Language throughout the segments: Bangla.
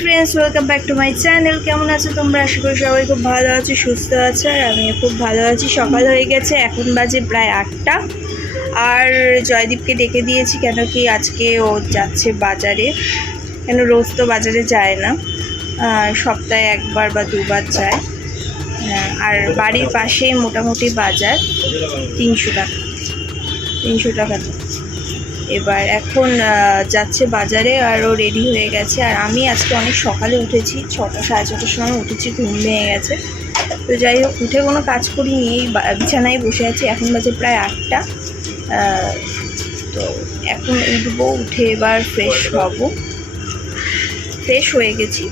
Friends welcome back to my channel কেমন আছো তোমরা? আশা করি সবাই খুব ভালো আছো সুস্থ আছো আর আমিও খুব ভালো আছি। সকাল হয়ে গেছে এখন বাজে প্রায় আটটা। আর জয়দীপকে ডেকে দিয়েছি কেন কি আজকে ও যাচ্ছে বাজারে। কেন রোজ তো বাজারে যায় না সপ্তাহে একবার বা দুবার যায়। হ্যাঁ, আর বাড়ির পাশেই মোটামুটি বাজার তিনশো টাকা। তিনশো টাকা। এবার এখন যাচ্ছে বাজারে আরও রেডি হয়ে গেছে। আর আমি আজকে অনেক সকালে উঠেছি, ছটা, সাড়ে ছটার সময় উঠেছি, ঘুম ভেঙে গেছে। তো যাই হোক, উঠে কোনো কাজ করিনি, এই বিছানায় বসে আছি, এখন বাজে প্রায় আটটা। তো এখন উঠবো, উঠে এবার ফ্রেশ হব। ফ্রেশ হয়ে গেছি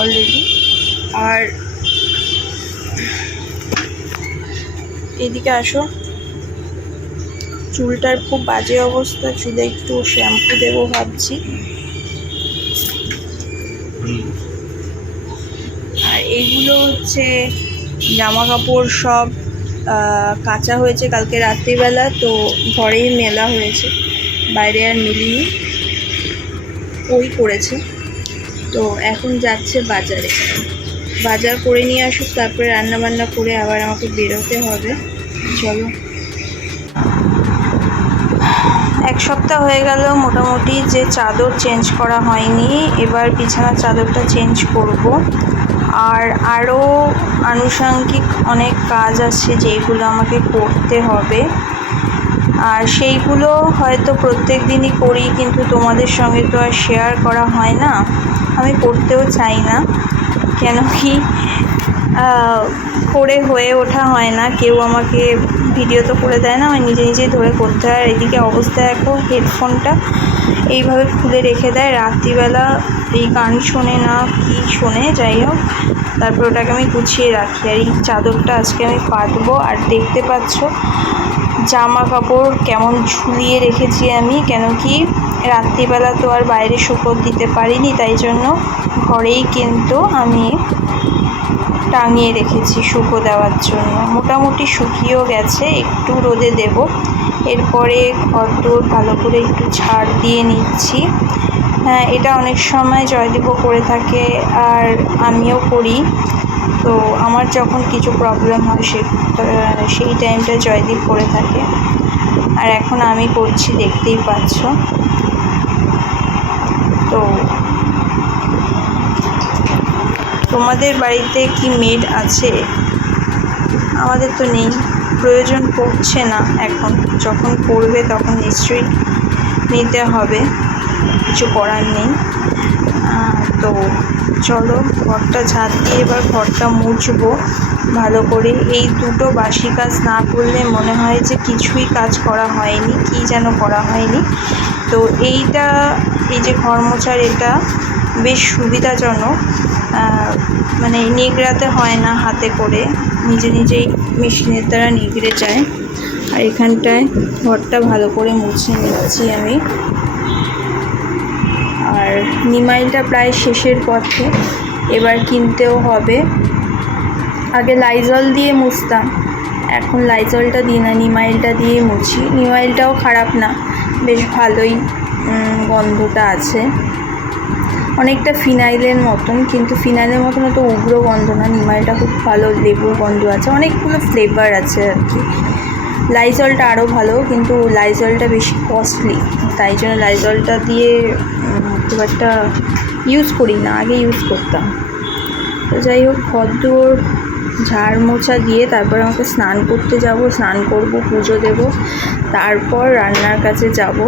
অলরেডি আর এদিকে আসো। চুলটার খুব বাজে অবস্থা, চুলে একটু শ্যাম্পু দেবো ভাবছি। আর এইগুলো হচ্ছে জামা কাপড় সব কাঁচা হয়েছে কালকে রাত্রিবেলা, তো ঘরেই মেলা হয়েছে। বাইরে আর মিলিনি ওই করেছে। তো এখন যাচ্ছে বাজারে। বাজার করে নিয়ে আসুক, তারপরে রান্না বান্না করে আবার আমাকে বেরোতে হবে। চলো এক সপ্তাহ হয়ে গেল, মোটামুটি যে চাদর চেঞ্জ করা হয়নি, এবার বিছানার চাদরটা চেঞ্জ করব। আর আরও আনুষঙ্গিক অনেক কাজ আছে যেগুলো আমাকে করতে হবে। আর সেইগুলো হয়তো প্রত্যেক দিনই করি, কিন্তু তোমাদের সঙ্গে তো আর শেয়ার করা হয় না। আমি করতেও চাই না। কেন কি করে হয়ে ওঠা হয় না। কেউ আমাকে ভিডিও তো করে দেয় না, আমি নিজে নিজেই ধরে করতে হয়। আর এদিকে অবস্থা দেখো হেডফোনটা এইভাবে খুলে রেখে দেয়। রাত্রিবেলা এই গান শোনে না, কি শোনে, যাই হোক। তারপর ওটাকে আমি গুছিয়ে রাখি। আর এই চাদরটা আজকে আমি পাতবো আর দেখতে পাচ্ছ জামা কাপড় কেমন ঝুলিয়ে রেখেছি আমি। কেন কি, রাত্রিবেলা তো আর বাইরে শুকোতে দিতে পারিনি, তাই জন্য ঘরেই কিন্তু আমি টাঙিয়ে রেখেছি শুকো দেওয়ার জন্য। মোটামুটি শুকিয়েও গেছে, একটু রোদে দেব। এরপরে ঘরদোর ভালো করে একটু ছাড় দিয়ে নিচ্ছি। হ্যাঁ এটা অনেক সময় জয়দীপও করে থাকে আর আমিও করি। তো আমার যখন কিছু প্রবলেম হয় সে সেই টাইমটা জয়দীপ করে থাকে। আর এখন আমি করছি, দেখতেই পাচ্ছ। তো তোমাদের বাড়িতে কি মেড আছে? আমাদের তো নেই। প্রয়োজন পড়ছে না এখন। যখন পড়বে তখন নিশ্চয়ই নিতে হবে। কিছু করার নেই। তো চলো, ঘরটা ঝাঁট দিয়ে এবার ঘরটা মুছবো ভালো করে। এই দুটো বাসি কাজ না করলে মনে হয় যে কিছুই কাজ করা হয়নি, কি যেন করা হয়নি। তো এইটা, এই যে ঘর মোছার এটা বেশ সুবিধাজনক। মানে নিগড়াতে হয় না হাতে করে। নিজে নিজেই মেশিনের দ্বারা নিগড়ে যায়। আর এখানটায় ঘরটা ভালো করে মুছে নিচ্ছি আমি। আর নিমাইলটা প্রায় শেষের পথে। এবার কিনতেও হবে। আগে লাইজল দিয়ে মুছতাম। এখন লাইজলটা দিই না, নিমাইলটা দিয়ে মুছি। নিমাইলটাও খারাপ না। বেশ ভালোই গন্ধটা আছে। অনেকটা ফিনাইলের মতন, কিন্তু ফিনাইলের মতন অত উগ্র গন্ধ না নিমাইলটা খুব ভালো লেবুর গন্ধ আছে, অনেকগুলো ফ্লেভার আছে আর কি। লাইজলটা আরও ভালো, কিন্তু লাইজলটা বেশি কস্টলি তাই জন্য লাইজলটা দিয়ে খুব একটা ইউজ করি না, আগে ইউজ করতাম। তো যাই হোক ঘরদুয়োর ঝাড় মোছা দিয়ে তারপর আমাকে স্নান করতে যাব, স্নান করব, পুজো দেব, তারপর রান্নার কাছে যাব।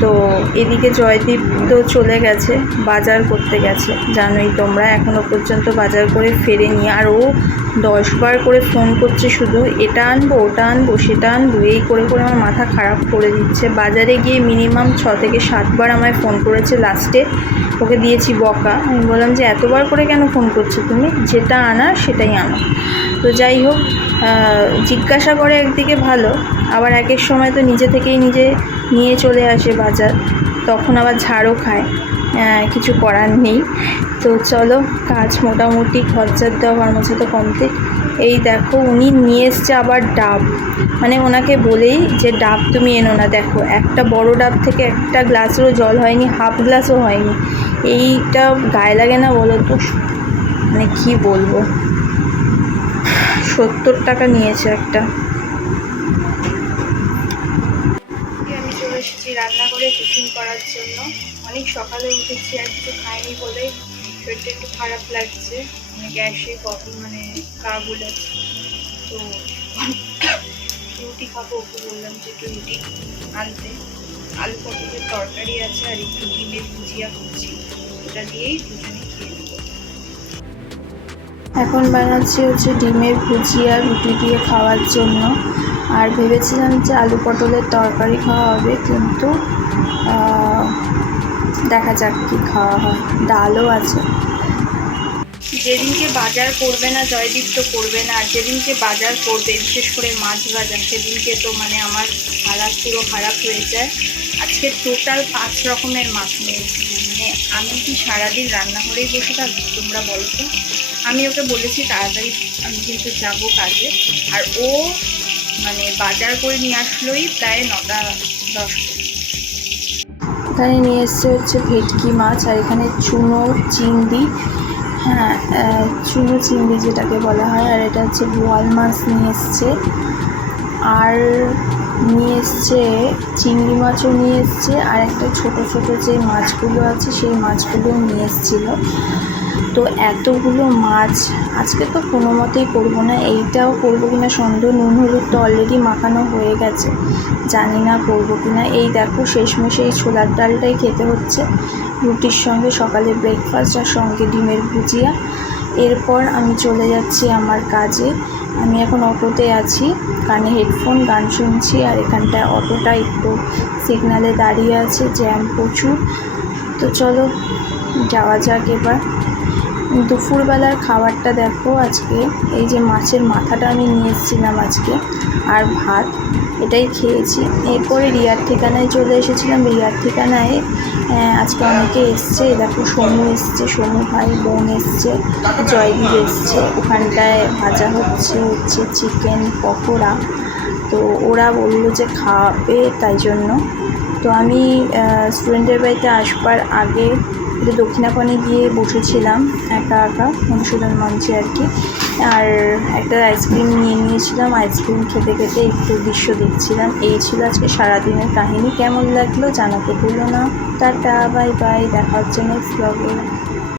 তো এদিকে জয়দীপ তো চলে গেছে, বাজার করতে গেছে। জানোই তোমরা এখনও পর্যন্ত বাজার করে ফেরেনি। আর ও দশবার করে ফোন করছে শুধু, এটা আনব, ওটা আনব, সেটা আনব। এই করে করে আমার মাথা খারাপ করে দিচ্ছে। বাজারে গিয়ে মিনিমাম ছ থেকে সাতবার আমায় ফোন করেছে লাস্টে। ওকে দিয়েছি বকা। আমি বললাম যে, এতবার করে কেন ফোন করছ তুমি? যেটা আনা সেটাই আনো। তো যাই হোক জিজ্ঞাসা করে একদিকে ভালো, আবার একের সময় তো নিজে থেকেই নিজে নিয়ে চলে আসে বাজার, তখন আবার ঝাড়ও খায়। কিছু করার নেই। তো চলো, কাজ মোটামুটি খরচার দেওয়া আমার মোছা তো কমপ্লিট এই দেখো, উনি নিয়ে এসছে আবার ডাব। মানে ওনাকে বলেই যে, ডাব তুমি এনো না, দেখো, একটা বড় ডাব থেকে একটা গ্লাসেরও জল হয়নি, হাফ গ্লাসও হয়নি। এইটা গায়ে লাগে না বলো তো? মানে কী বলব? সত্তর টাকা নিয়েছে একটা। আমি চলে এসেছি রান্না করে টিফিন করার জন্য। অনেক সকালে উঠেছি, আর কিছু খাইনি বলে শরীরটা একটু খারাপ লাগছে। মানে গ্যাসে কখন মানে গা গুলাচ্ছে। তো রুটি খাব, ওকে বললাম যে একটু রুটি আনতে। আলু পটলের তরকারি আছে, আর একটু ডিমের ভুজিয়া করছি। ওটা দিয়েই দুজনে এখন বানাচ্ছি হচ্ছে ডিমের ভুজিয়া রুটি দিয়ে খাওয়ার জন্য। আর ভেবেছিলাম যে আলু পটলের তরকারি খাওয়া হবে, কিন্তু দেখা যাক কি খাওয়া হয়। ডালও আছে। যেদিনকে বাজার করবে না, জয়দীপ তো করবে না, আর যেদিনকে বাজার করবে, বিশেষ করে মাছ বাজার, সেদিনকে তো মানে আমার হালাত পুরো খারাপ হয়ে যায়। আজকে টোটাল পাঁচ রকমের মাছ নিয়েছি। মানে আমি কি সারাদিন রান্নাঘরেই বসে থাকব তোমরা বলো তো? আমি ওকে বলেছি তাড়াতাড়ি, আমি কিন্তু যাব কাজে। আর ও মানে বাজার করে নিয়ে আসলোই প্রায় নটা দশটা এখানে নিয়ে এসছে হচ্ছে ভেটকি মাছ, আর এখানে চুনো চিংড়ি। হ্যাঁ চুনো চিংড়ি যেটাকে বলা হয়, আর এটা হচ্ছে বোয়াল মাছ নিয়ে এসছে। আর নিয়ে এসছে, চিংড়ি মাছও নিয়ে এসছে, আর একটা ছোট ছোট যে মাছগুলো আছে, সেই মাছগুলোও নিয়ে এসেছিল। তো এতগুলো মাছ, আজকে তো কোনো মতেই করব না। এইটাও করব কি না সন্দেহ, নুন, হলুদ তো অলরেডি মাখানো হয়ে গেছে। জানি না করব কি না এই দেখো শেষমেশে এই ছোলার ডালটাই খেতে হচ্ছে। রুটির সঙ্গে সকালে ব্রেকফাস্ট আর সঙ্গে ডিমের ভুজিয়া। এরপর আমি চলে যাচ্ছি আমার কাজে। আমি এখন অটোতে আছি। কানে হেডফোন গান শুনছি আর এখানটায় অটোটা একটু সিগনালে দাঁড়িয়ে আছে জ্যাম প্রচুর। তো চলো, যাওয়া যাক এবার। দুপুরবেলার খাবারটা দেখো আজকে। এই যে মাছের মাথাটা আমি নিয়ে এসেছিলাম আজকে আর ভাত। এটাই খেয়েছি। এরপরে রিয়ার ঠিকানায় চলে এসেছিলাম। রিয়ার ঠিকানায় আহ, আজকে অনেকে এসছে। দেখো সমু এসছে সমু ভাই বোন এসছে জয়দীপ এসছে। ওখানটায় ভাজা হচ্ছে হচ্ছে চিকেন পকোড়া। তো ওরা বলল যে খাবে তাই জন্য। তো আমি স্টুডেন্টের বাড়িতে আসবার আগে একটু দক্ষিণাপানি গিয়ে বসেছিলাম একা একা মধুসূদন মঞ্চে আর কি। আর একটা আইসক্রিম নিয়ে নিয়েছিলাম আইসক্রিম খেতে খেতে একটু দৃশ্য দেখছিলাম। এই ছিল আজকে সারাদিনের কাহিনী। কেমন লাগল জানাতে ভুলো না। টাটা বাই বাই দেখা হচ্ছে নেক্সট ব্লগে